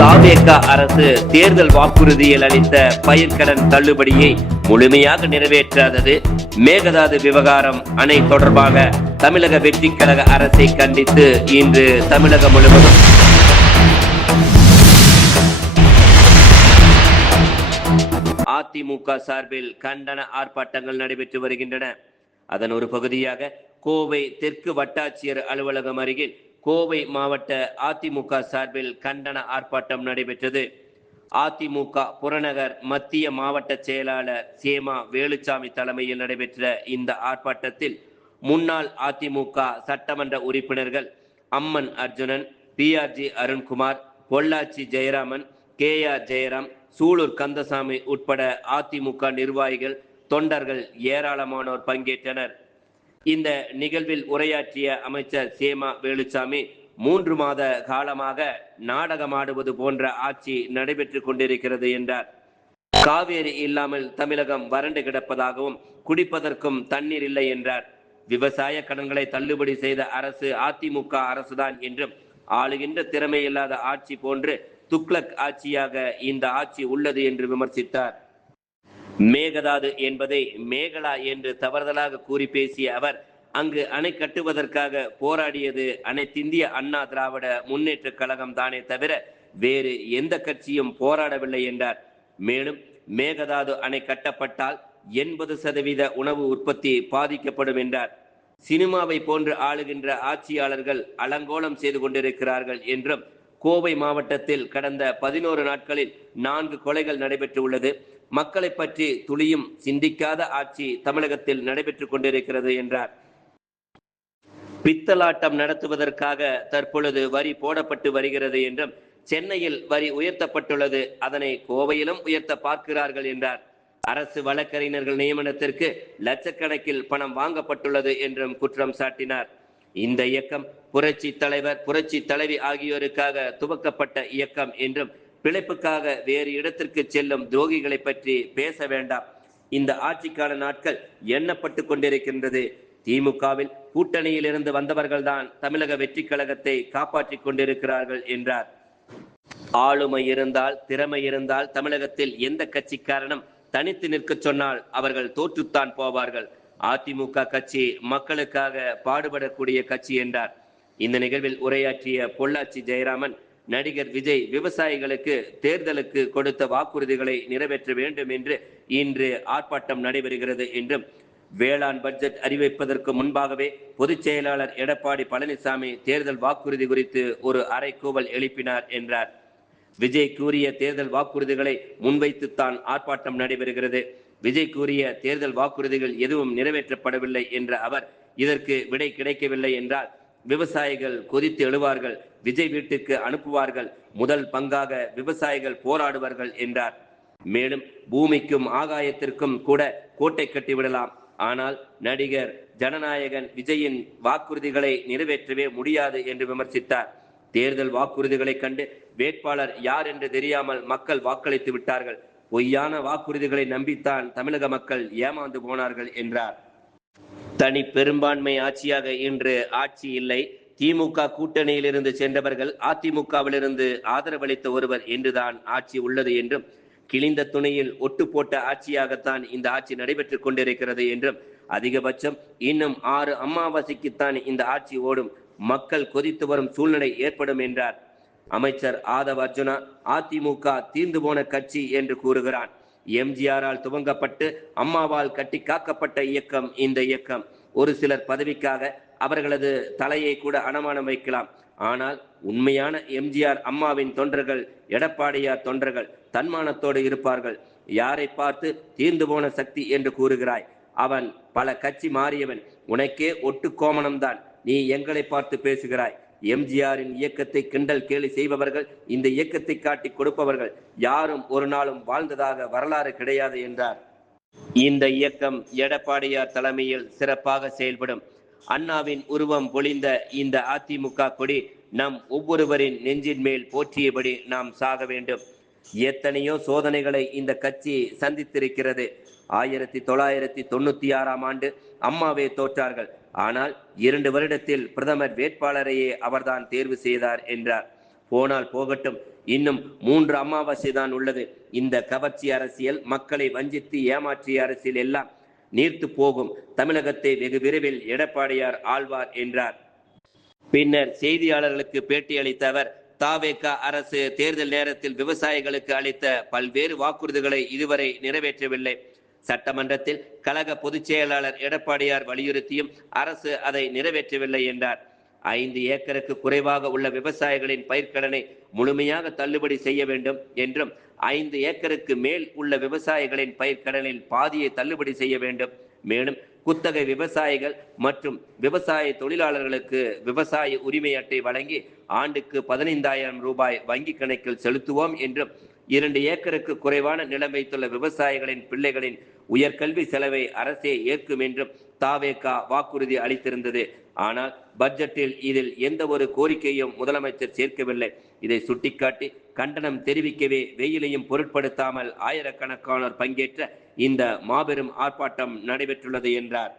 தாவேகா அரசு தேர்தல் வாக்குறுதியில் அளித்த பயிர்க்கடன் தள்ளுபடியை முழுமையாக நிறைவேற்றாதது, மேகதாது விவகாரம், அணை தொடர்பாக தமிழக வெற்றி கழக அரசை கண்டித்து இன்று தமிழகம் முழுவதும் அதிமுக சார்பில் கண்டன ஆர்ப்பாட்டங்கள் நடைபெற்று வருகின்றன. அதன் ஒரு பகுதியாக கோவை தெற்கு வட்டாட்சியர் அலுவலகம் அருகில் கோவை மாவட்ட அதிமுக சார்பில் கண்டன ஆர்ப்பாட்டம் நடைபெற்றது. அதிமுக புறநகர் மத்திய மாவட்ட செயலாளர் சேமா வேலுச்சாமி தலைமையில் நடைபெற்ற இந்த ஆர்ப்பாட்டத்தில் முன்னாள் அதிமுக சட்டமன்ற உறுப்பினர்கள் அம்மன் அர்ஜுனன், PRG அருண்குமார், பொள்ளாச்சி ஜெயராமன், KR ஜெயராம், சூலூர் கந்தசாமி உட்பட அதிமுக நிர்வாகிகள், தொண்டர்கள் ஏராளமானோர் பங்கேற்றனர். இந்த நிகழ்வில் உரையாற்றிய அமைச்சர் சேமா வேலுச்சாமி, 3 மாத காலமாக நாடகமாடுவது போன்ற ஆட்சி நடைபெற்றுக் கொண்டிருக்கிறது என்றார். காவேரி இல்லாமல் தமிழகம் வறண்டு கிடப்பதாகவும் குடிப்பதற்கும் தண்ணீர் இல்லை என்றார். விவசாய கடன்களை தள்ளுபடி செய்த அரசு அதிமுக அரசுதான் என்றும், ஆளுகின்ற திறமை இல்லாத ஆட்சி போன்று துக்ளக் ஆட்சியாக இந்த ஆட்சி உள்ளது என்று விமர்சித்தார். மேகதாது என்பதை மேகலா என்று தவறுதலாக கூறி பேசிய அவர், அங்கு அணை கட்டுவதற்காக போராடியது அனைத்திந்திய அண்ணா திராவிட முன்னேற்ற கழகம் தானே தவிர வேறு எந்த கட்சியும் போராடவில்லை என்றார். மேலும் மேகதாது அணை கட்டப்பட்டால் 80% உணவு உற்பத்தி பாதிக்கப்படும் என்றார். சினிமாவை போன்று ஆளுகின்ற ஆட்சியாளர்கள் அலங்கோலம் செய்து கொண்டிருக்கிறார்கள் என்றும், கோவை மாவட்டத்தில் கடந்த 11 நாட்களில் 4 கொலைகள் நடைபெற்றுள்ளது. மக்களை பற்றி துளியும் சிந்திக்காத ஆட்சி தமிழகத்தில் நடைபெற்றுக் கொண்டிருக்கிறது என்றார். பித்தலாட்டம் நடத்துவதற்காக தற்பொழுது வரி போடப்பட்டு வருகிறது என்றும், சென்னையில் வரி உயர்த்தப்பட்டுள்ளது, அதனை கோவையிலும் உயர்த்த பார்க்கிறார்கள் என்றார். அரசு வழக்கறிஞர்கள் நியமனத்திற்கு லட்சக்கணக்கில் பணம் வாங்கப்பட்டுள்ளது என்றும் குற்றம் சாட்டினார். இந்த இயக்கம் புரட்சி தலைவர், புரட்சி தலைவி ஆகியோருக்காக துவக்கப்பட்ட இயக்கம் என்றும், பிழைப்புக்காக வேறு இடத்திற்கு செல்லும் துரோகிகளை பற்றி பேச வேண்டாம். இந்த ஆட்சிக்கான நாட்கள் எண்ணப்பட்டு கொண்டிருக்கின்றது. திமுகவில் கூட்டணியில் இருந்து வந்தவர்கள்தான் தமிழக வெற்றி கழகத்தை காப்பாற்றிக் கொண்டிருக்கிறார்கள் என்றார். ஆளுமை இருந்தால், திறமை இருந்தால் தமிழகத்தில் எந்த கட்சிக்காரனும் தனித்து நிற்க சொன்னால் அவர்கள் தோற்றுத்தான் போவார்கள். அதிமுக கட்சி மக்களுக்காக பாடுபடக்கூடிய கட்சி என்றார். இந்த நிகழ்வில் உரையாற்றிய பொள்ளாச்சி ஜெயராமன், நடிகர் விஜய் விவசாயிகளுக்கு தேர்தலுக்கு கொடுத்த வாக்குறுதிகளை நிறைவேற்ற வேண்டும் என்று இன்று ஆர்ப்பாட்டம் நடைபெறுகிறது என்றும், வேளாண் பட்ஜெட் அறிவிப்பதற்கு முன்பாகவே பொதுச் செயலாளர் எடப்பாடி பழனிசாமி தேர்தல் வாக்குறுதி குறித்து ஒரு அறைகூவல் எழுப்பினார் என்றார். விஜய் கூறிய தேர்தல் வாக்குறுதிகளை முன்வைத்துத்தான் ஆர்ப்பாட்டம் நடைபெறுகிறது. விஜய் கூறிய தேர்தல் வாக்குறுதிகள் எதுவும் நிறைவேற்றப்படவில்லை என்ற அவர், இதற்கு விடை கிடைக்கவில்லை என்றால் விவசாயிகள் கொதித்து எழுவார்கள், விஜய் வீட்டுக்கு அனுப்புவார்கள், முதல் பங்காக விவசாயிகள் போராடுவார்கள் என்றார். மேலும் பூமிக்கும் ஆகாயத்திற்கும் கூட கோட்டை கட்டிவிடலாம், ஆனால் நடிகர் ஜனநாயகன் விஜயின் வாக்குறுதிகளை நிறைவேற்றவே முடியாது என்று விமர்சித்தார். தேர்தல் வாக்குறுதிகளை கண்டு வேட்பாளர் யார் என்று தெரியாமல் மக்கள் வாக்களித்து விட்டார்கள். பொய்யான வாக்குறுதிகளை நம்பித்தான் தமிழக மக்கள் ஏமாந்து போனார்கள் என்றார். தனி பெரும்பான்மை ஆட்சியாக இன்று ஆட்சி இல்லை. திமுக கூட்டணியில் இருந்து சென்றவர்கள் அதிமுகவிலிருந்து ஆதரவளித்த ஒருவர் என்றுதான் ஆட்சி உள்ளது என்றும், கிழிந்த துணையில் ஒட்டு போட்ட ஆட்சியாகத்தான் இந்த ஆட்சி நடைபெற்றுக் கொண்டிருக்கிறது என்றும், அதிகபட்சம் இன்னும் 6 அமாவாசைக்குத்தான் இந்த ஆட்சி ஓடும், மக்கள் கொதித்து வரும் சூழ்நிலை ஏற்படும் என்றார். அமைச்சர் ஆதவ் அர்ஜுனா, அதிமுக தீர்ந்து போன கட்சி என்று கூறுகிறான். எம்ஜிஆரால் துவங்கப்பட்டு அம்மாவால் கட்டி காக்கப்பட்ட இயக்கம் இந்த இயக்கம். ஒரு சிலர் பதவிக்காக அவர்களது தலையை கூட அடமானம் வைக்கலாம். ஆனால் உண்மையான எம்ஜிஆர் அம்மாவின் தொண்டர்கள், எடப்பாடியார் தொண்டர்கள் தன்மானத்தோடு இருப்பார்கள். யாரை பார்த்து தீர்ந்து போன சக்தி என்று கூறுகிறாய்? அவன் பல கட்சி மாறியவன். உனக்கே ஒட்டு கோமணம்தான். நீ எங்களை பார்த்து பேசுகிறாய்? எம்ஜிஆரின் இயக்கத்தை கிண்டல் கேலி செய்பவர்கள், இந்த இயக்கத்தை காட்டி கொடுப்பவர்கள் யாரும் ஒரு நாளும் வாழ்ந்ததாக வரலாறு கிடையாது என்றார். இந்த இயக்கம் எடப்பாடியார் தலைமையில் சிறப்பாக செயல்படும். அண்ணாவின் உருவம் பொழிந்த இந்த அதிமுக கொடி நம் ஒவ்வொருவரின் நெஞ்சின் மேல் போற்றியபடி நாம் சாக வேண்டும். எத்தனையோ சோதனைகளை இந்த கட்சி சந்தித்திருக்கிறது. 1996ஆம் ஆண்டு அம்மாவே தோற்றார்கள். ஆனால் 2 வருடத்தில் பிரதமர் வேட்பாளரையே அவர்தான் தேர்வு செய்தார் என்றார். போனால் போகட்டும், இன்னும் 3 அமாவாசை தான் உள்ளது. இந்த கவர்ச்சி அரசியல், மக்களை வஞ்சித்து ஏமாற்றிய அரசியல் எல்லாம் நீர்த்து போகும். தமிழகத்தை வெகு விரைவில் எடப்பாடியார் ஆழ்வார் என்றார். பின்னர் செய்தியாளர்களுக்கு பேட்டியளித்த அவர், தவேக அரசு தேர்தல் நேரத்தில் விவசாயிகளுக்கு அளித்த பல்வேறு வாக்குறுதிகளை இதுவரை நிறைவேற்றவில்லை. சட்டமன்றத்தில் கழக பொதுச் செயலாளர் எடப்பாடியார் வலியுறுத்தியும் அரசு அதை நிறைவேற்றவில்லை என்றார். 5 ஏக்கருக்கு குறைவாக உள்ள விவசாயிகளின் பயிர்க்கடனை முழுமையாக தள்ளுபடி செய்ய வேண்டும் என்றும், 5 ஏக்கருக்கு மேல் உள்ள விவசாயிகளின் பயிர்க்கடனில் பாதியை தள்ளுபடி செய்ய வேண்டும். மேலும் குத்தகை விவசாயிகள் மற்றும் விவசாய தொழிலாளர்களுக்கு விவசாய உரிமை அட்டை வழங்கி ஆண்டுக்கு 15,000 ரூபாய் வங்கி கணக்கில் செலுத்துவோம் என்றும், 2 ஏக்கருக்கு குறைவான நிலம் வைத்துள்ள விவசாயிகளின் பிள்ளைகளின் உயர்கல்வி செலவை அரசே ஏற்கும் என்றும் தவேக வாக்குறுதி அளித்திருந்தது. ஆனால் பட்ஜெட்டில் இதில் எந்த ஒரு கோரிக்கையும் முதலமைச்சர் சேர்க்கவில்லை. இதை சுட்டிக்காட்டி கண்டனம் தெரிவிக்கவே வெயிலையும் பொருட்படுத்தாமல் ஆயிரக்கணக்கானோர் பங்கேற்ற இந்த மாபெரும் ஆர்ப்பாட்டம் நடைபெற்றுள்ளது என்றார்.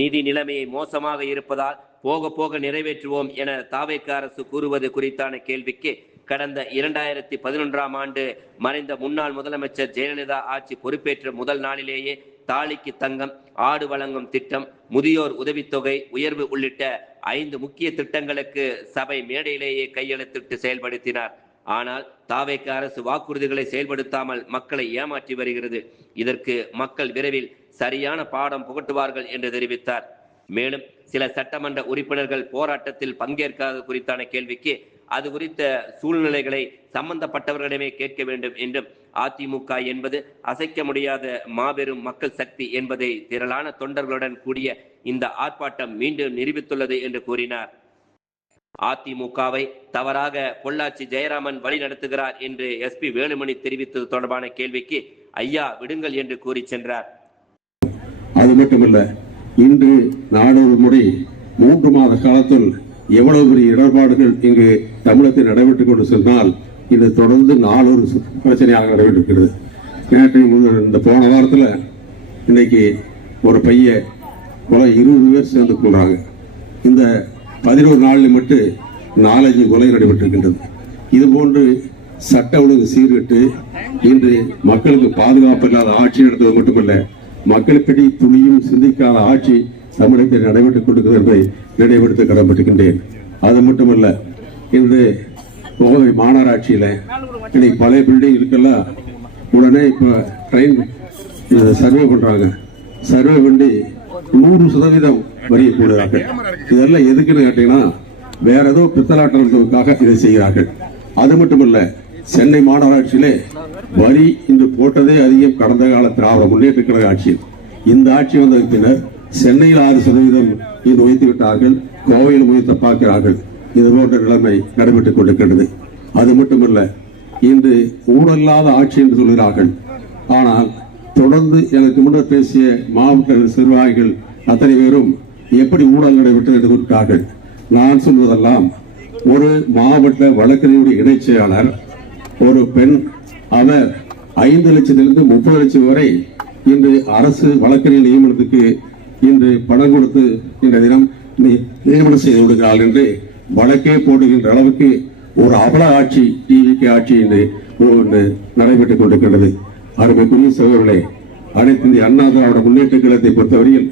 நிதி நிலைமையை மோசமாக இருப்பதால் போக போக நிறைவேற்றுவோம் என தவேக அரசு கூறுவது குறித்தான கேள்விக்கு, கடந்த 2011ஆம் ஆண்டு மறைந்த முன்னாள் முதலமைச்சர் ஜெயலலிதா ஆட்சி பொறுப்பேற்ற முதல் நாளிலேயே தாலிக்கு தங்கம், ஆடு வழங்கும் திட்டம், முதியோர் உதவித்தொகை உயர்வு உள்ளிட்ட 5 முக்கிய திட்டங்களுக்கு சபை மேடையிலேயே கையெழுத்திட்டு செயல்படுத்தினார். ஆனால் தவேக அரசு வாக்குறுதிகளை செயல்படுத்தாமல் மக்களை ஏமாற்றி வருகிறது. இதற்கு மக்கள் விரைவில் சரியான பாடம் புகட்டுவார்கள் என்று தெரிவித்தார். மேலும் சில சட்டமன்ற உறுப்பினர்கள் போராட்டத்தில் பங்கேற்காத குறித்தான கேள்விக்கு, அது குறித்த சூழ்நிலைகளை சம்பந்தப்பட்டவர்களிடமே கேட்க வேண்டும் என்றும், அதிமுக என்பது அசைக்க முடியாத மாபெரும் மக்கள் சக்தி என்பதை திரளான தொண்டர்களுடன் கூடிய இந்த ஆர்ப்பாட்டம் மீண்டும் நிரூபித்துள்ளது என்று கூறினார். அதிமுகவை தவறாக பொள்ளாச்சி ஜெயராமன் வழி நடத்துகிறார் என்று SP வேலுமணி தெரிவித்தது தொடர்பான கேள்விக்கு, ஐயா விடுங்கள் என்று கூறி சென்றார். அது மட்டுமல்ல, இன்று நாடொரு முறை 3 மாத காலத்தில் எவ்வளவு பெரிய இடர்பாடுகள் இங்கு தமிழகத்தில் நடைபெற்றுக் கொண்டு சென்றால், இது தொடர்ந்து நாளொரு பிரச்சனையாக நடைபெற்றிருக்கிறது. நேற்று இந்த போன வாரத்தில் இன்னைக்கு ஒரு பையன் கொலை 20 பேர் சேர்ந்து கொள்றாங்க. இந்த 11 நாளில் மட்டும் 4-5 கொலை நடைபெற்றிருக்கின்றது. இதுபோன்று சட்ட ஒழுங்கு சீர்கட்டு இன்று மக்களுக்கு பாதுகாப்பு இல்லாத ஆட்சி நடத்துவது மட்டுமல்ல, மக்களுக்கிடையே துளியும் சிந்திக்காத ஆட்சி தமிழகத்தில் நடைபெற்றுக் கொண்டிருக்கிறது என்பதை நினைவுபடுத்த கடமைப்பட்டிருக்கின்றேன். அது மட்டுமல்ல, இன்று கோவை மாநகராட்சியில இன்னைக்கு பழைய பில்டிங் இருக்கலாம், உடனே இப்ப ட்ரெயின் சர்வே பண்றாங்க. சர்வே பண்ணி 100% வரியை போடுகிறார்கள். இதெல்லாம் எதுக்குன்னு கேட்டீங்கன்னா, வேற ஏதோ பித்தலாட்டத்துக்காக இதை செய்கிறார்கள். அது மட்டுமல்ல, சென்னை மாநகராட்சியிலே வரி இன்று போட்டதே அதிகம் கடந்த கால திராவிட முன்னேற்ற கழக ஆட்சியில். இந்த ஆட்சி வந்ததற்கு பின்னர் சென்னையில் 6% இன்று உயர்த்தி விட்டார்கள், கோவையில் உயர்த்த பார்க்கிறார்கள். இது போன்ற நிலைமை நடைபெற்றுக் கொண்டிருக்கிறது. அது மட்டுமல்ல, இன்று ஊழல்லாத ஆட்சி என்று சொல்கிறார்கள். ஆனால் தொடர்ந்து எனக்கு முன்னர் பேசிய மாவட்ட நிர்வாகிகள் அத்தனை பேரும் எப்படி ஊழல் நடைபெற்றது என்று கூறினார்கள். நான் சொல்வதெல்லாம், ஒரு மாவட்ட வழக்கறிஞருடைய இணைச் செயலாளர் ஒரு பெண், அவர் 5 லட்சத்திலிருந்து 30 லட்சம் வரை இன்று அரசு வழக்கறிஞர் நியமனத்துக்கு இன்று பணம் கொடுத்து இந்த தினம் நியமனம் செய்து கொடுக்கிறார்கள் என்று வழக்கே போடுகின்ற அளவுக்கு ஒரு அவல ஆட்சி, TVK ஆட்சி இன்று நடைபெற்றுக் கொண்டிருக்கின்றது. அருமைக்குரிய சகோதரர்களே, அனைத்து இந்திய அண்ணா திராவிட முன்னேற்ற கழகத்தை பொறுத்தவரையில்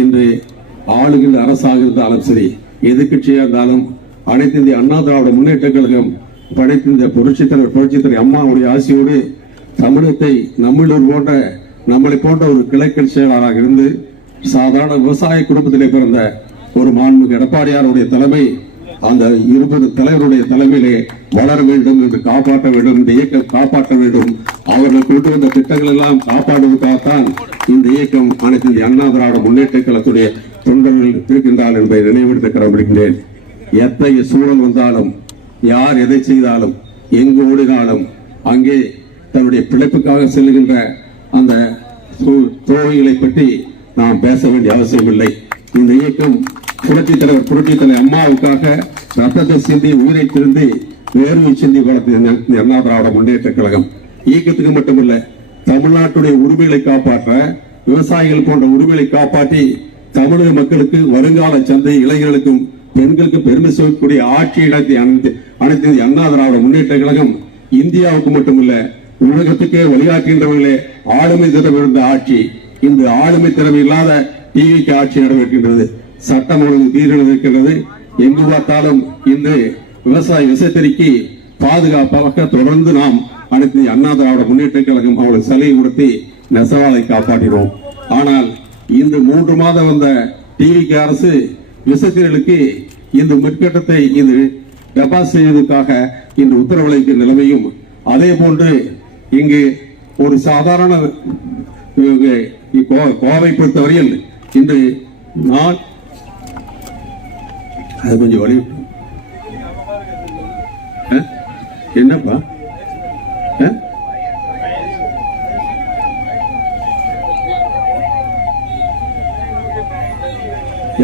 இன்று ஆளுகின்ற அரசாக இருந்தாலும் சரி, எதிர்கட்சியாக இருந்தாலும், அனைத்து இந்திய அண்ணா திராவிட முன்னேற்ற கழகம் படைத்த இந்த புரட்சித்தலைவர் அம்மாவுடைய ஆசையோடு தமிழகத்தை நம்மளை போன்ற ஒரு கிளைக்கல் செயலாளராக இருந்து சாதாரண விவசாய குடும்பத்திலே பிறந்த ஒரு மாண்புமிகு எடப்பாடியாருடைய தலைமை, அந்த 20 தலைவருடைய தலைமையிலே வளர வேண்டும் என்று காப்பாற்ற வேண்டும், இந்த இயக்கம் காப்பாற்ற வேண்டும். அவர்கள் கொண்டு வந்த திட்டங்கள் எல்லாம் காப்பாடுவதற்காகத்தான் இந்த இயக்கம் அனைத்து இந்திய அண்ணா திராவிட முன்னேற்ற கழகத்துடைய தொண்டர்கள் இருக்கின்றார்கள் என்பதை நினைவுபடுத்த கடமைப்படுகின்றேன். எத்தகைய சூழல் வந்தாலும், யார் எதை செய்தாலும், எங்கு ஓடினாலும், அங்கே தன்னுடைய பிழைப்புக்காக செல்லுகின்ற அந்த தோழிகளை பற்றி நாம் பேச வேண்டிய அவசியம் இல்லை. இந்த இயக்கம் புரட்சித்தலைவர் அம்மாவுக்காக ரத்தத்தை சிந்தி, உயிரை திருந்து, வேர்வை சிந்தி வளர்த்த அண்ணா திராவிட முன்னேற்ற கழகம் இயக்கத்துக்கு மட்டுமல்ல, தமிழ்நாட்டுடைய உரிமைகளை காப்பாற்ற, விவசாயிகள் போன்ற உரிமைகளை காப்பாற்றி தமிழக மக்களுக்கு, வருங்கால சந்தை இளைஞர்களுக்கும் பெண்களுக்கு பெருமை சேர்க்கக்கூடிய ஆட்சி நடத்தி அனைத்து இந்திய அண்ணா திராவிட முன்னேற்ற கழகம் இந்தியாவுக்கு மட்டுமல்ல உலகத்துக்கே வழிகாட்டுகின்றவர்களே ஆளுமை திறமை இருந்த ஆட்சி இந்த ஆளுமை திறமை இல்லாத டிவிக்கு ஆட்சி நடைபெறுகின்றது. சட்டம் ஒழுங்கு சீரழிந்திருக்கிறது. எங்கு பார்த்தாலும் இன்று விவசாய விசைத்தறிக்கு பாதுகாப்பாக தொடர்ந்து நாம் அனைத்து அண்ணா திராவிட முன்னேற்ற கழகம் அவர்களுக்கு சலுகை கொடுத்து நெசவாளை காப்பாற்றினோம். ஆனால் இந்த 3 மாதம் வந்த டிவிக்கு அரசு விசைத்தறிகளுக்கு இந்த முற்கட்டத்தை இது டெபாசிட் செய்வதற்காக இன்று உத்தரவளிக்கும் நிலைமையும் அதே போன்று இங்கு ஒரு சாதாரண கோவை பொறுத்தவரையில் இன்று நான் அது கொஞ்சம் வழி என்னப்பா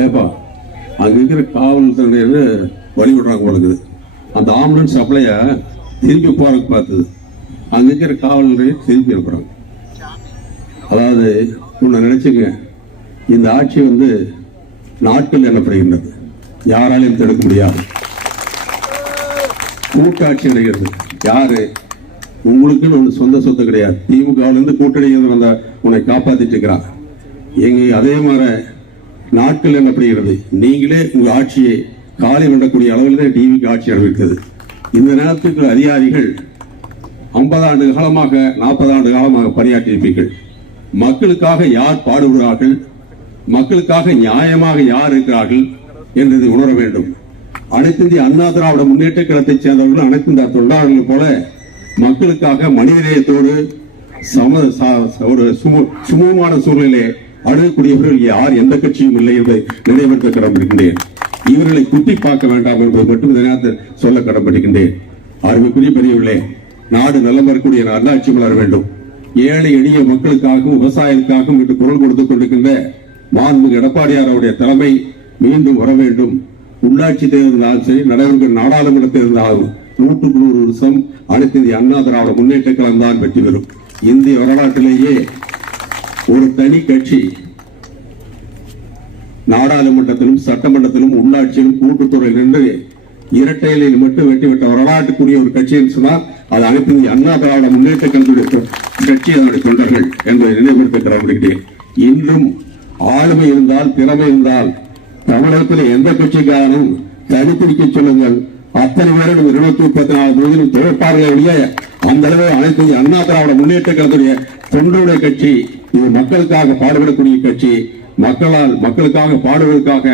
ஏப்பா அங்க இருக்கிற காவல்துறையினர் வழி விடுறாங்க உங்களுக்கு அந்த ஆம்புலன்ஸ் சப்ளைய திருப்பி போறதுக்கு பார்த்தது அங்க இருக்கிற காவல்துறையை திருப்பி அனுப்புறாங்க. அதாவது உன்னை நினைச்சுங்க இந்த ஆட்சி நாட்கள் எண்ணப்படுகின்றது. யாராலையும் தடுக்க முடியாது. கூட்டாட்சி நடக்கிறது. யாரு உங்களுக்கு ஒன்று சொந்த சொத்து கிடையாது. திமுகவிலிருந்து கூட்டணி வந்த உன்னை காப்பாத்திட்டு இருக்கிறான். எங்க அதே மாதிரி நாட்கள் எண்ணப்படுகிறது. நீங்களே உங்க ஆட்சியை காலை விடக்கூடிய அளவில் தான் டிவிக்கு ஆட்சி நடக்கிறது. இந்த நேரத்துக்கு அதிகாரிகள் 50 ஆண்டு காலமாக 40 ஆண்டு காலமாக பணியாற்றியிருப்பீர்கள். மக்களுக்காக யார் பாடுகிறார்கள், மக்களுக்காக நியாயமாக யார் இருக்கிறார்கள் என்பதை உணர வேண்டும். அனைத்து இந்திய அண்ணா திராவிட முன்னேற்ற கழகத்தைச் சேர்ந்தவர்கள் அனைத்து இந்த தொண்டாளர்கள் போல மக்களுக்காக மனிதநேயத்தோடு ஒரு சுமூகமான சூழ்நிலை அணுகக்கூடியவர்கள் யார் எந்த கட்சியும் இல்லை என்பதை நினைவுபடுத்த கடமைப்படுகின்றேன். இவர்களை குத்தி பார்க்க வேண்டாம் என்பதை மட்டும் இந்த நேரத்தில் சொல்ல கடமைப்படுகின்றேன். அருமைக்குரிய பெரியவர்களே, நாடு நலம் வரக்கூடிய நல்லாட்சி வளர வேண்டும். ஏழை எளிய மக்களுக்காகவும் விவசாயிகளுக்காகவும் இன்று குரல் கொடுத்துக் கொண்டிருக்கின்ற மாண்புமிகு எடப்பாடியார் அவருடைய தலைமை மீண்டும் வர வேண்டும். உள்ளாட்சி தேர்தலாலும் சரி, நடைபெறும் நாடாளுமன்ற தேர்தலாலும் 100% அனைத்து இந்திய அண்ணா திராவிட முன்னேற்ற கழகம் தான் வெற்றி பெறும். இந்திய வரலாற்றிலேயே ஒரு தனி கட்சி நாடாளுமன்றத்திலும் சட்டமன்றத்திலும் உள்ளாட்சியிலும் கூட்டுத்துறை நின்று இரட்டையிலில் மட்டும் வெற்றி பெற்ற வரலாற்றுக்குரிய ஒரு கட்சி என்று சொன்னால் அது அனைத்து இந்திய அண்ணா திராவிட முன்னேற்ற கழகத்துடைய கட்சி அதனுடைய தொண்டர்கள் என்பதை நினைவுபடுத்த கடமைப்படுகிறேன். இன்றும் ஆளுமை இருந்தால், திறமை இருந்தால் தமிழகத்தில் எந்த கட்சிக்காரனும் தனிப்பிடிக்க சொல்லுங்கள். அத்தனை பேரும் 234 தொகுதியில் தொழிற்பாளர்களே அந்த அளவு அனைத்து அண்ணா திராவிட முன்னேற்ற கழகத்துடைய தொண்டருடைய கட்சி. இது மக்களுக்காக பாடுபடக்கூடிய கட்சி. மக்களுக்காக பாடுவதற்காக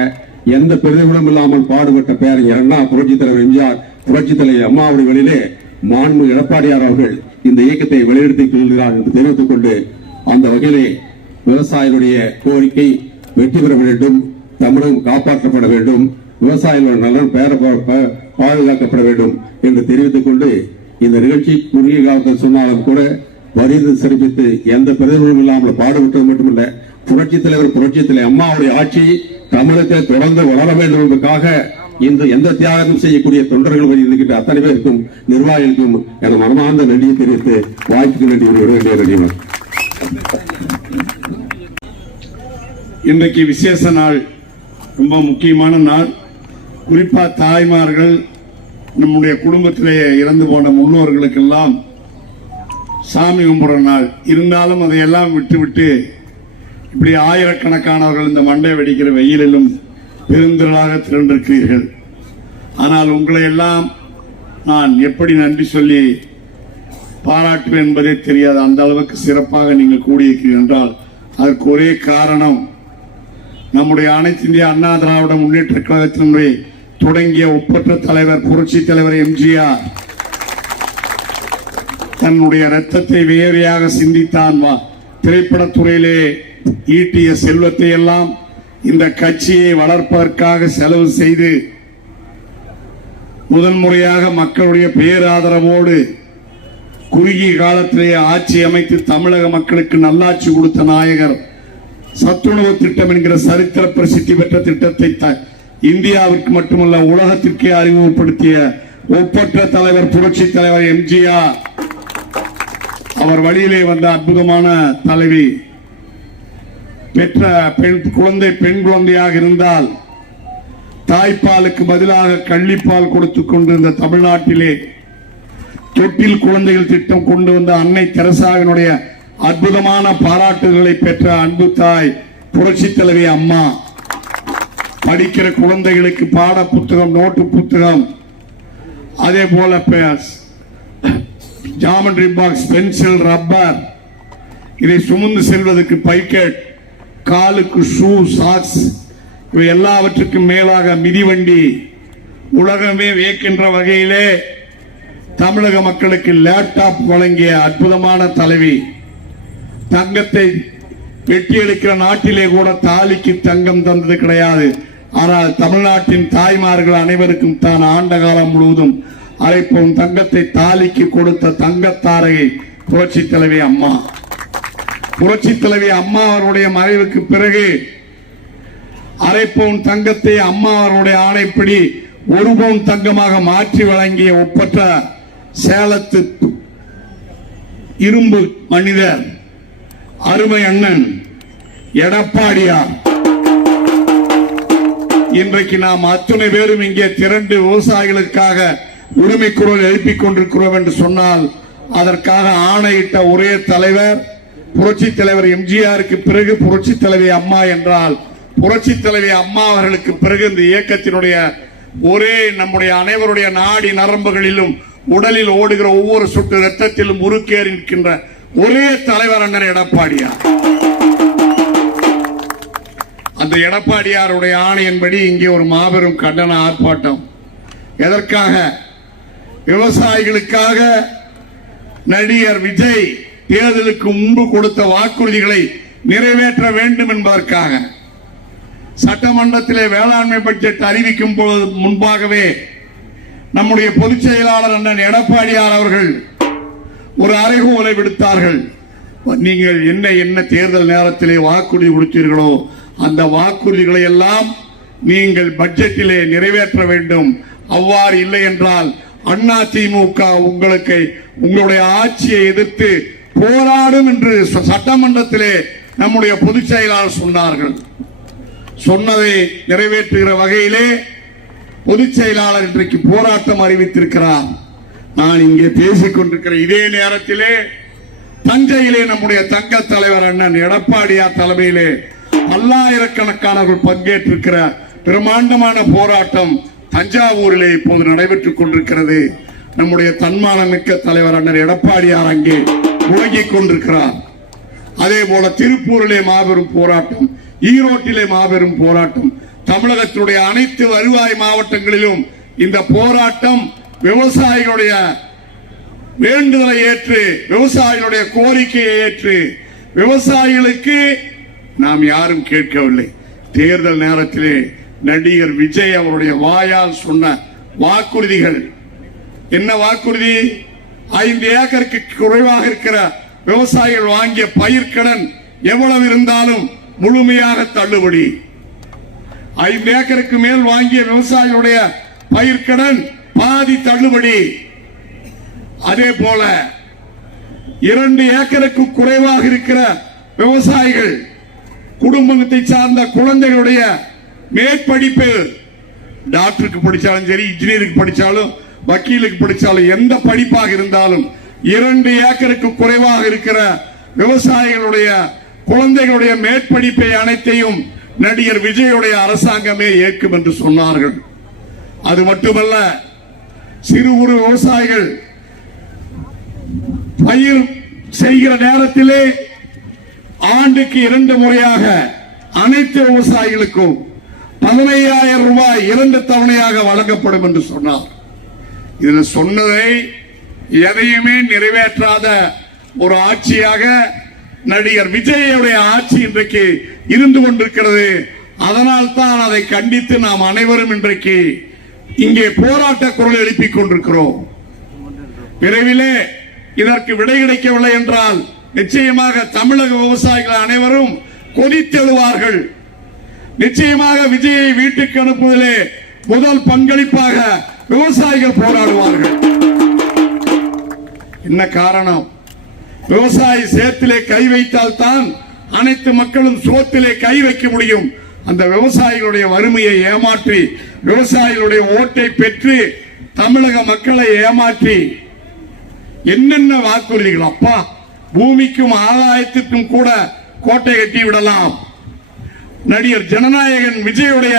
எந்த பெருமிதமும் இல்லாமல் பாடுபட்ட பேரறிஞர் அண்ணா, புரட்சித் தலைவர் எம்ஜிஆர், புரட்சித் தலைவர் அம்மாவுடைய வழியிலே மாண்புமிகு எடப்பாடியார் அவர்கள் இந்த இயக்கத்தை வெளியிடுத்திக் கொள்கிறார் என்று தெரிவித்துக் கொண்டு அந்த வகையிலே விவசாயிகளுடைய கோரிக்கை வெற்றி பெற வேண்டும், தமிழகம் காப்பாற்றப்பட வேண்டும், விவசாயிகளுடைய நலன் பாதுகாக்கப்பட வேண்டும் என்று தெரிவித்துக் கொண்டு இந்த நிகழ்ச்சி குறுகிய காலத்தில் சொன்னாலும் கூட வரிந்து சிறப்பித்து எந்த பிரதிபலனும் இல்லாமல் பாடுபட்டது மட்டுமல்ல, புரட்சித் தலைவர் அம்மாவுடைய ஆட்சி தமிழகத்தில் தொடர்ந்து வளர வேண்டும் என்பதற்காக இன்று எந்த தியாகம் செய்யக்கூடிய தொண்டர்கள் இருக்கின்ற அத்தனை பேருக்கும் நிர்வாகிகளுக்கும் என மனமார்ந்த நன்றியை தெரிவித்து வாய்ப்புக்கு நன்றி. இன்றைக்கு விசேஷ நாள், ரொம்ப முக்கியமான நாள். குறிப்பா தாய்மார்கள், நம்முடைய குடும்பத்திலே இறந்து போன முன்னோர்களுக்கெல்லாம் சாமி கும்பிடுற நாள். இருந்தாலும் அதையெல்லாம் விட்டுவிட்டு இப்படி ஆயிரக்கணக்கானவர்கள் இந்த மண்டை வெடிக்கிற வெயிலிலும் பெருந்திரளாக திரண்டிருக்கிறீர்கள். ஆனால் உங்களை எல்லாம் நான் எப்படி நன்றி சொல்லி பாராட்டுவேன் என்பதே தெரியாது. அந்த அளவுக்கு சிறப்பாக நீங்கள் கூடியிருக்கிறீர்கள் என்றால் அதற்கு ஒரே காரணம், நம்முடைய அனைத்து இந்திய அண்ணா திராவிட முன்னேற்ற கழகத்தினுடைய தொடங்கிய ஒப்பற்ற தலைவர் புரட்சி தலைவர் எம்ஜிஆர் தன்னுடைய ரத்தத்தை வேறையாக சிந்தித்தான். திரைப்படத்துறையிலே ஈட்டிய செல்வத்தை எல்லாம் இந்த கட்சியை வளர்ப்பதற்காக செலவு செய்து முதன்முறையாக மக்களுடைய பேராதரவோடு குறுகிய காலத்திலேயே ஆட்சி அமைத்து தமிழக மக்களுக்கு நல்லாட்சி கொடுத்த நாயகர். சத்துணவு திட்டம் என்கிற சரித்திர பிரசித்தி பெற்ற திட்டத்தை இந்தியாவிற்கு மட்டுமல்ல உலகத்திற்கே அறிமுகப்படுத்திய ஒப்பற்ற தலைவர் புரட்சி தலைவர் எம்ஜிஆர். அவர் வழியிலே வந்த அற்புதமான தலைவி. பெற்ற பெண் குழந்தையாக இருந்தால் தாய்ப்பாலுக்கு பதிலாக கள்ளிப்பால் கொடுத்து கொண்டிருந்த தமிழ்நாட்டிலே தொட்டில் குழந்தைகள் திட்டம் கொண்டு வந்த அன்னை தெரசாவினுடைய அற்புதமான பாராட்டுகளை பெற்ற அன்பு தாய் புரட்சி தலைவி அம்மா படிக்கிற குழந்தைகளுக்கு பாட புத்தகம், நோட்டு புத்தகம், அதே போல ஜாமெட்ரி பாக்ஸ், பென்சில், ரப்பர், இதை சுமந்து செல்வதற்கு பைக்கெட், காலுக்கு ஷூ, சாக்ஸ், இவை எல்லாவற்றுக்கும் மேலாக மிதிவண்டி, உலகமே வியக்கின்ற வகையிலே தமிழக மக்களுக்கு லேப்டாப் வழங்கிய அற்புதமான தலைவி. தங்கத்தை வெட்டி எடுக்கிற நாட்டிலே கூட தாலிக்கு தங்கம் தந்தது கிடையாது. ஆனால் தமிழ்நாட்டின் தாய்மார்கள் அனைவருக்கும் தான் ஆண்ட காலம் முழுவதும் அரைப்போம் தங்கத்தை தாலிக்கு கொடுத்த தங்கத்தாரகை புரட்சி தலைவி அம்மா. புரட்சி தலைவி அம்மா அவருடைய மறைவுக்கு பிறகு அரைப்பவுன் தங்கத்தை அம்மா அவருடைய ஆணைப்படி 1 பவுன் தங்கமாக மாற்றி வழங்கிய ஒப்பற்ற சேலத்து இரும்பு மனிதர் அருமை அண்ணன் எடப்பாடியார். இன்றைக்கு நாம் அத்துணை பேரும் இங்கே திரண்டு விவசாயிகளுக்காக உரிமை குரல் எழுப்பிக் கொண்டிருக்கிறோம் என்று சொன்னால் அதற்காக ஆணையிட்ட ஒரே தலைவர் புரட்சி தலைவர் எம்ஜிஆருக்கு பிறகு புரட்சி தலைவி அம்மா என்றால், புரட்சி தலைவி அம்மா அவர்களுக்கு பிறகு இந்த இயக்கத்தினுடைய ஒரே நம்முடைய அனைவருடைய நாடி நரம்புகளிலும் உடலில் ஓடுகிற ஒவ்வொரு சொட்டு ரத்தத்திலும் உருக்கேறி நிற்கின்ற ஒரே தலைவர் அண்ணன் எடப்பாடியார். அந்த எடப்பாடியாருடைய ஆணையின்படி இங்கே ஒரு மாபெரும் கண்டன ஆர்ப்பாட்டம். எதற்காக? விவசாயிகளுக்காக நடிகர் விஜய் தேர்தலுக்கு முன்பு கொடுத்த வாக்குறுதிகளை நிறைவேற்ற வேண்டும் என்பதற்காக சட்டமன்றத்திலே வேளாண்மை பட்ஜெட் அறிவிக்கும் போது முன்பாகவே நம்முடைய பொதுச் செயலாளர் அண்ணன் எடப்பாடியார் அவர்கள் ஒரு அறைகூவலை விடுத்தார்கள். நீங்கள் என்ன தேர்தல் நேரத்திலே வாக்குறுதி கொடுத்தீர்களோ அந்த வாக்குறுதிகளை எல்லாம் நீங்கள் பட்ஜெட்டிலே நிறைவேற்ற வேண்டும். அவ்வாறு இல்லை என்றால் அதிமுக உங்களுடைய ஆட்சியை எதிர்த்து போராடும் என்று சட்டமன்றத்திலே நம்முடைய பொதுச் செயலாளர் சொன்னார்கள். சொன்னதை நிறைவேற்றுகிற வகையிலே பொதுச் செயலாளர் இன்றைக்கு போராட்டம் அறிவித்திருக்கிறார். நான் இங்கே பேசிக் கொண்டிருக்கிற இதே நேரத்திலே தஞ்சையிலே நம்முடைய தங்க தலைவர் அண்ணன் எடப்பாடியார் தலைமையிலே பல்லாயிரக்கணக்கானவர்கள் பங்கேற்றிருக்கிற பிரம்மாண்டமான போராட்டம் தஞ்சாவூரிலே இப்போது நடைபெற்றுக் கொண்டிருக்கிறது. நம்முடைய தன்மானமிக்க தலைவர் அண்ணன் எடப்பாடியார் அங்கே முழங்கிக் கொண்டிருக்கிறார். அதே போல திருப்பூரிலே மாபெரும் போராட்டம், ஈரோட்டிலே மாபெரும் போராட்டம், தமிழகத்தினுடைய அனைத்து வருவாய் மாவட்டங்களிலும் இந்த போராட்டம் விவசாயிகளுடைய வேண்டுதலை ஏற்று, விவசாயிகளுடைய கோரிக்கையை ஏற்று, விவசாயிகளுக்கு நாம் யாரும் கேட்கவில்லை. தேர்தல் நேரத்திலே நடிகர் விஜய் அவருடைய வாயால் சொன்ன வாக்குறுதிகள் என்ன வாக்குறுதி? 5 ஏக்கருக்கு குறைவாக இருக்கிற விவசாயிகள் வாங்கிய பயிர்க்கடன் எவ்வளவு இருந்தாலும் முழுமையாக தள்ளுபடி. 5 ஏக்கருக்கு மேல் வாங்கிய விவசாயிகளுடைய பயிர்க்கடன் பாதி தள்ளுபடி. அதே போல 2 ஏக்கருக்கு குறைவாக இருக்கிற விவசாயிகள் குடும்பத்தை சார்ந்த குழந்தைகளுடைய மேற்படிப்பு, டாக்டருக்கு படிச்சாலும் சரி, இன்ஜினியருக்கு படிச்சாலும், வக்கீலுக்கு படிச்சாலும், எந்த படிப்பாக இருந்தாலும் 2 ஏக்கருக்கு குறைவாக இருக்கிற விவசாயிகளுடைய குழந்தைகளுடைய மேற்படிப்பை அனைத்தையும் நடிகர் விஜயுடைய அரசாங்கமே ஏற்கும் என்று சொன்னார்கள். அது மட்டுமல்ல, சிறு குறு விவசாயிகள் பயிர் செய்கிற நேரத்திலே ஆண்டுக்கு 2 முறையாக அனைத்து விவசாயிகளுக்கும் 15,000 ரூபாய் 2 தவணையாக வழங்கப்படும் என்று சொன்னார். இதில் சொன்னதை எதையுமே நிறைவேற்றாத ஒரு ஆட்சியாக நடிகர் விஜயுடைய ஆட்சி இன்றைக்கு இருந்து கொண்டிருக்கிறது. அதனால் தான் அதை கண்டித்து நாம் அனைவரும் இன்றைக்கு இங்கே போராட்ட குரல் எழுப்பிக் கொண்டிருக்கிறோம். விரைவிலே இதற்கு விடை கிடைக்கவில்லை என்றால் நிச்சயமாக தமிழக விவசாயிகள் அனைவரும் கொதித்தெழுவார்கள். நிச்சயமாக விஜயை வீட்டுக்கு அனுப்புவதிலே முதல் பங்களிப்பாக விவசாயிகள் போராடுவார்கள். என்ன காரணம்? விவசாயி சேத்திலே கை வைத்தால் தான் அனைத்து மக்களும் சோத்திலே கை வைக்க முடியும். அந்த விவசாயிகளுடைய வறுமையை ஏமாற்றி விவசாயிகளுடைய ஓட்டை பெற்று தமிழக மக்களை ஏமாற்றி என்னென்ன வாக்குறுதிகள், அப்பா பூமிக்கும் ஆதாயத்திற்கும் கூட கோட்டை கட்டி விடலாம். நடிகர் ஜனநாயகன் விஜயுடைய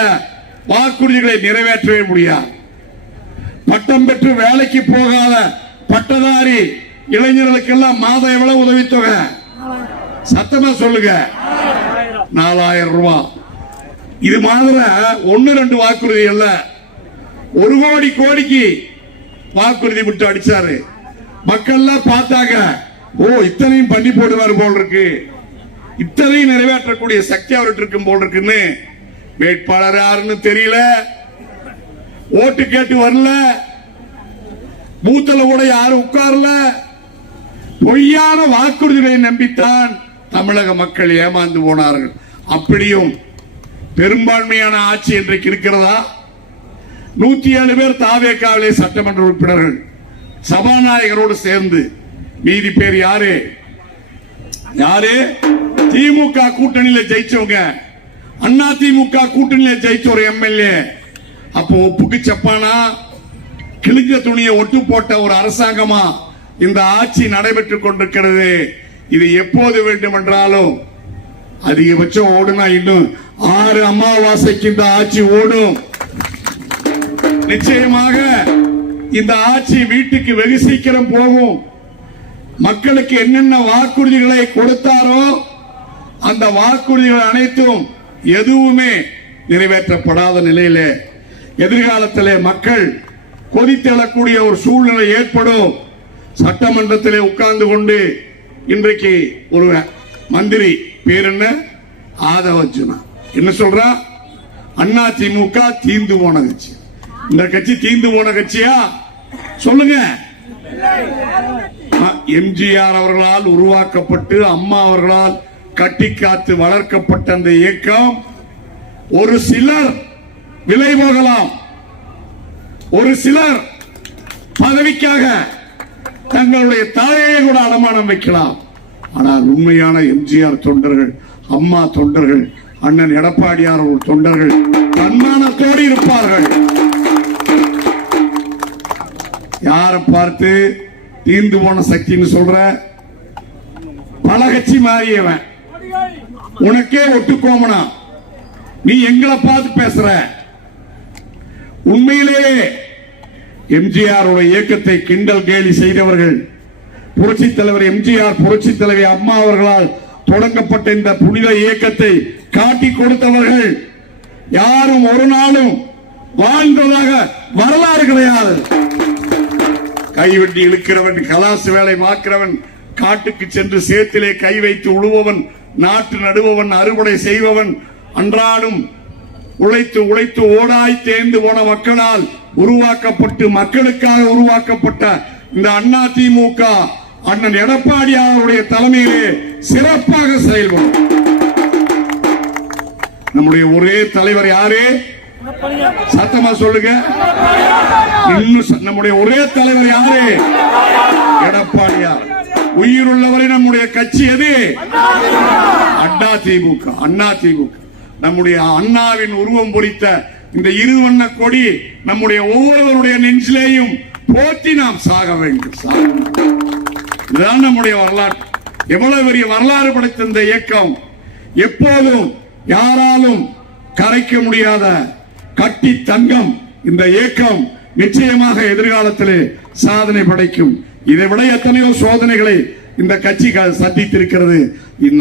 வாக்குறுதிகளை நிறைவேற்றவே முடியாது. பட்டம் பெற்று வேலைக்கு போகாத பட்டதாரி இளைஞர்களுக்கெல்லாம் மாதம் எவ்வளவு உதவித்தொகை? சத்தமா சொல்லுங்க, 4000 ரூபாய். இது மாதிரி 1-2 வாக்குறுதி அல்ல, 1 கோடிக்கு வாக்குறுதி விட்டு அடிச்சாரு. மக்கள் எல்லாம் பார்த்தாங்க, ஓ இத்தனையும் பண்ணி போடுவார் போல் இருக்கு, இத்தனையும் நிறைவேற்றக்கூடிய சக்தி அவர்கிட்ட இருக்கும் போல் இருக்குன்னு. வேட்பாளர் யாருன்னு தெரியல, ஓட்டு கேட்டு வரல, பூத்துல கூட யாரும் உட்கார்ல. பொய்யான வாக்குறுதிகளை நம்பித்தான் தமிழக மக்கள் ஏமாந்து போனார்கள். அப்படியும் பெரும்பான்மையான ஆட்சி இன்றைக்கு இருக்கிறதா? 107 பேர் தாவேகாவிலே சட்டமன்ற உறுப்பினர்கள் சபாநாயகரோடு சேர்ந்து, மீதி பேர் யாரு? திமுக கூட்டணியில ஜெயிச்சவங்க, அண்ணா திமுக கூட்டணியில ஜெயிச்ச ஒரு எம்எல்ஏ. அப்போ ஒப்புக்கு சப்பானா கிழிஞ்ச துணியை ஒட்டு போட்ட ஒரு அரசாங்கமா இந்த ஆட்சி நடைபெற்றுக் கொண்டிருக்கிறது. இது எப்போது வேண்டுமென்றாலும் அதிகபட்சம் ஓடுனா இன்னும் 6 அமாவாசைக்கு இந்த ஆட்சி ஓடும். நிச்சயமாக இந்த ஆட்சி வீட்டுக்கு வெகு சீக்கிரம் போகும். மக்களுக்கு என்னென்ன வாக்குறுதிகளை கொடுத்தாரோ அந்த வாக்குறுதிகள் அனைத்தும் எதுவுமே நிறைவேற்றப்படாத நிலையிலே எதிர்காலத்திலே மக்கள் கொதித்தெழக்கூடிய ஒரு சூழ்நிலை ஏற்படும். சட்டமன்றத்திலே உட்கார்ந்து கொண்டு இன்றைக்கு ஒரு மந்திரி பேர் என்ன, ஆதவர்ஜுனா, என்ன சொல்றா? அண்ணா திமுக தீந்து போன கட்சி. இந்த கட்சி தீந்து போன கட்சியா? சொல்லுங்க. எம்ஜிஆர் அவர்களால் உருவாக்கப்பட்டு அம்மா அவர்களால் கட்டி காத்து வளர்க்கப்பட்ட அந்த இயக்கம் ஒரு சிலர் விலை போகலாம், ஒரு சிலர் பதவிக்காக தங்களுடைய தாயை கூட அடமானம் வைக்கலாம். ஆனால் உண்மையான எம்ஜிஆர் தொண்டர்கள், அம்மா தொண்டர்கள், அண்ணன் எடப்பாடியார் தொண்டர்கள் தன்மானத்தோடு இருப்பார்கள். யாரை பார்த்து தீர்ந்து போன சக்தின்னு சொல்ற? பல கட்சி மாறியவன், உனக்கே ஒட்டுக்கோமனா, நீ எங்களை பார்த்து பேசுற? உண்மையிலேயே எம்ஜிஆர் இயக்கத்தை கிண்டல் கேலி செய்தவர்கள், புரட்சி தலைவர் எம்ஜிஆர், புரட்சி தலைவி அம்மா அவர்களால் தொடங்கப்பட்ட இந்த புனித இயக்கத்தை காட்டி கொடுத்தவர்கள் யாரும் ஒரு நாளும் வாழ்ந்ததாக வரலாறு கிடையாது. கைவெட்டி இழுக்கிறவன், கலாசு வேலை பார்க்கிறவன், காட்டுக்கு சென்று சேத்திலே கை வைத்து உழுபவன், நாட்டு நடுபவன், அறுவடை செய்பவன், அன்றாடும் உழைத்து உழைத்து ஓடாய் தேர்ந்து போன மக்களால் உருவாக்கப்பட்டு மக்களுக்காக உருவாக்கப்பட்ட இந்த அண்ணா திமுக அண்ணன் எடப்பாடியாருடைய தலைமையிலே சிறப்பாக செயல்படும். நம்முடைய ஒரே தலைவர் யாரு? சத்தமா சொல்லுங்க. இன்னும் நம்முடைய ஒரே தலைவர் யாரு? எடப்பாடியார். உயிருள்ளவரை நம்முடைய கட்சி எது? அண்ணா திமுக. அண்ணா திமுக நம்முடைய அண்ணாவின் உருவம் பொறித்த இந்த இருவண்ண கொடி நம்முடைய ஒவ்வொருவருடைய நெஞ்சிலேயும் போற்றி நாம் சாக வேண்டும். இதுதான் நம்முடைய வரலாறு. எவ்வளவு பெரிய வரலாறு படைத்த இந்த இயக்கம், எப்போதும் யாராலும் கரைக்க முடியாத கட்டி தங்கம் இந்த இயக்கம் நிச்சயமாக எதிர்காலத்திலே சாதனை படைக்கும். இதை விட எத்தனையோ சோதனைகளை இந்த கட்சி சந்தித்திருக்கிறது.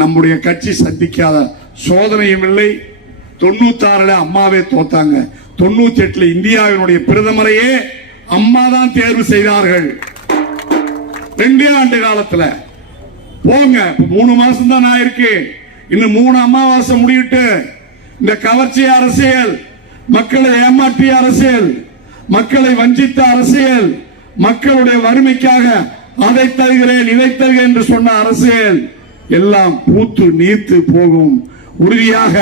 நம்முடைய கட்சி சந்திக்காத சோதனையும் இல்லை. 96 அம்மாவே தோத்தாங்க, 98 இந்தியாவினுடைய பிரதமரையே அம்மா தான் தேர்வு செய்தார்கள். 2 ஆண்டு காலத்துல போங்க, 3 மாசம் தான் ஆயிருக்கு, இன்னும் 3 அமாவாசை முடிவிட்டு இந்த கவர்ச்சி அரசியல், மக்களை ஏமாற்றிய அரசியல், மக்களை வஞ்சித்த அரசியல், மக்களுடைய வறுமைக்காக அதை தருகிறேன் இதை தருகிறேன் என்று சொன்ன அரசியல் எல்லாம் பூத்து நீர்த்து போகும். உறுதியாக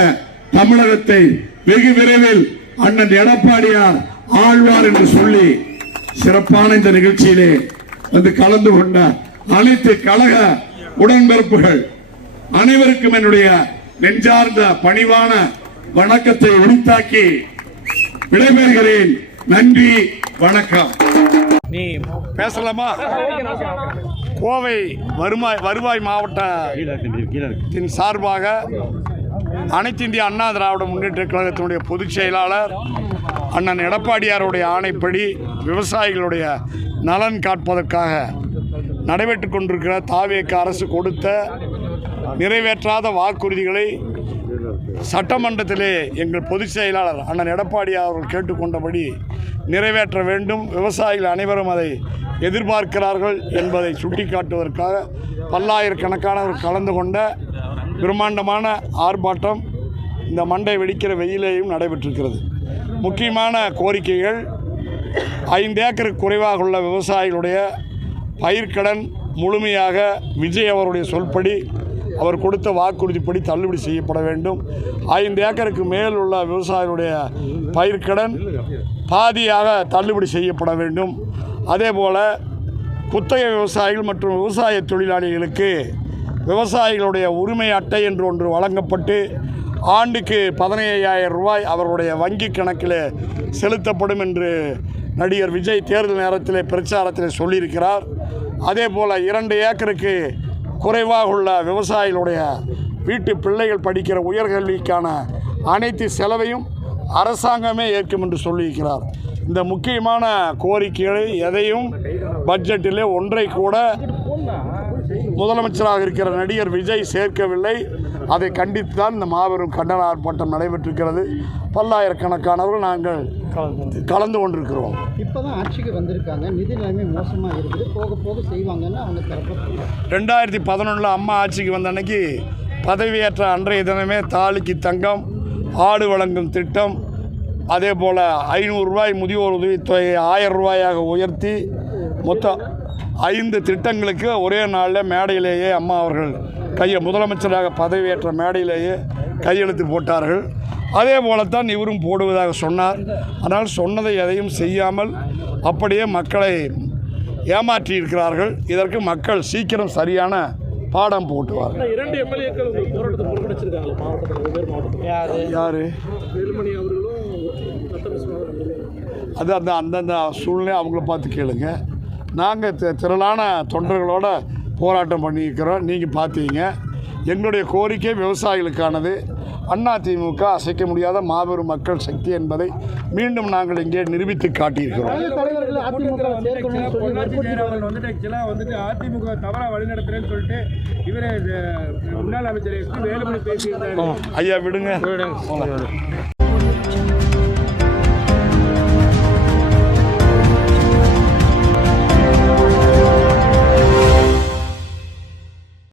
தமிழகத்தை வெகு விரைவில் அண்ணன் எடப்பாடியார் ஆழ்வார் என்று சொல்லி சிறப்பான இந்த நிகழ்ச்சியிலே வந்து கலந்து கொண்ட அனைத்து கழக உடன்பிறப்புகள் அனைவருக்கும் என்னுடைய நெஞ்சார்ந்த பணிவான வணக்கத்தை உரித்தாக்கி விடைபெறுகிறேன். நன்றி, வணக்கம். நீ பேசலாமா? கோவை வருவாய் மாவட்டத்தின் சார்பாக அனைத்து இந்திய அண்ணா திராவிட முன்னேற்ற கழகத்தினுடைய பொதுச் செயலாளர் அண்ணன் எடப்பாடியாருடைய ஆணைப்படி விவசாயிகளுடைய நலன் காப்பதற்காக நடைபெற்று கொண்டிருக்கிற தாவேக அரசு கொடுத்த நிறைவேற்றாத வாக்குறுதிகளை சட்டமன்றத்திலே எங்கள் பொதுச் செயலாளர் அண்ணன் எடப்பாடியார் அவர்கள் கேட்டுக்கொண்டபடி நிறைவேற்ற வேண்டும், விவசாயிகள் அனைவரும் அதை எதிர்பார்க்கிறார்கள் என்பதை சுட்டிக்காட்டுவதற்காக பல்லாயிரக்கணக்கானவர் கலந்து கொண்ட பிரம்மாண்டமான ஆர்ப்பாட்டம் இந்த மண்டை வெடிக்கிற வெயிலேயும் நடைபெற்றிருக்கிறது. முக்கியமான கோரிக்கைகள் 5 ஏக்கருக்கு குறைவாக உள்ள விவசாயிகளுடைய பயிர்க்கடன் முழுமையாக விஜய் அவருடைய சொல்படி அவர் கொடுத்த வாக்குறுதிப்படி தள்ளுபடி செய்யப்பட வேண்டும். 5 ஏக்கருக்கு மேல் உள்ள விவசாயிகளுடைய பயிர்க்கடன் பாதியாக தள்ளுபடி செய்யப்பட வேண்டும். அதேபோல் குத்தகை விவசாயிகள் மற்றும் விவசாய தொழிலாளிகளுக்கு விவசாயிகளுடைய உரிமை அட்டை என்று ஒன்று வழங்கப்பட்டு ஆண்டுக்கு 15,000 ரூபாய் அவர்களுடைய வங்கி கணக்கில் செலுத்தப்படும் என்று நடிகர் விஜய் தேர்தல் நேரத்தில் பிரச்சாரத்தில் சொல்லியிருக்கிறார். அதேபோல் 2 ஏக்கருக்கு குறைவாக உள்ள விவசாயிகளுடைய வீட்டு பிள்ளைகள் படிக்கிற உயர்கல்விக்கான அனைத்து செலவையும் அரசாங்கமே ஏற்கும் என்று சொல்லியிருக்கிறார். இந்த முக்கியமான கோரிக்கைகளை எதையும் பட்ஜெட்டிலே ஒன்றை கூட முதலமைச்சராக இருக்கிற நடிகர் விஜய் சேர்க்கவில்லை. அதை கண்டித்து தான் இந்த மாபெரும் கண்டன ஆர்ப்பாட்டம் நடைபெற்றிருக்கிறது. பல்லாயிரக்கணக்கானவர்கள் நாங்கள் கலந்து கொண்டிருக்கிறோம். இப்போ தான் ஆட்சிக்கு வந்திருக்காங்க, நிதி நிலைமை மோசமாக இருக்குது, போக போக செய்வாங்கன்னு அவங்க தரப்பு. 2011 அம்மா ஆட்சிக்கு வந்த அன்னைக்கு பதவியேற்ற அன்றைய தினமே தாலிக்கு தங்கம், ஆடு வழங்கும் திட்டம், அதே போல் 500 ரூபாய் முதியோர் உதவித்தொகை 1000 ரூபாயாக உயர்த்தி மொத்தம் 5 திட்டங்களுக்கு ஒரே நாளில் மேடையிலேயே அம்மா அவர்கள் முதலமைச்சராக பதவியேற்ற மேடையிலேயே கையெழுத்து போட்டார்கள். அதே போலத்தான் இவரும் போடுவதாக சொன்னார். ஆனால் சொன்னதை எதையும் செய்யாமல் அப்படியே மக்களை ஏமாற்றியிருக்கிறார்கள். இதற்கு மக்கள் சீக்கிரம் சரியான பாடம் போட்டுவார்கள். யாரு அது அந்தந்த சூழ்நிலை அவங்கள பார்த்து கேளுங்க. நாங்கள் திரளான தொண்டர்களோட போராட்டம் பண்ணியிருக்கிறோம். நீங்கள் பார்த்தீங்க. எங்களுடைய கோரிக்கை விவசாயிகளுக்கானது. அதிமுக அசைக்க முடியாத மாபெரும் மக்கள் சக்தி என்பதை மீண்டும் நாங்கள் இங்கே நிரூபித்து காட்டியிருக்கிறோம். அதிமுக தவறாக வழிநடத்துறேன்னு சொல்லிட்டு இவரே முன்னாள் அமைச்சர் வேலுமணி பேசியிருந்தார். ஐயா விடுங்க.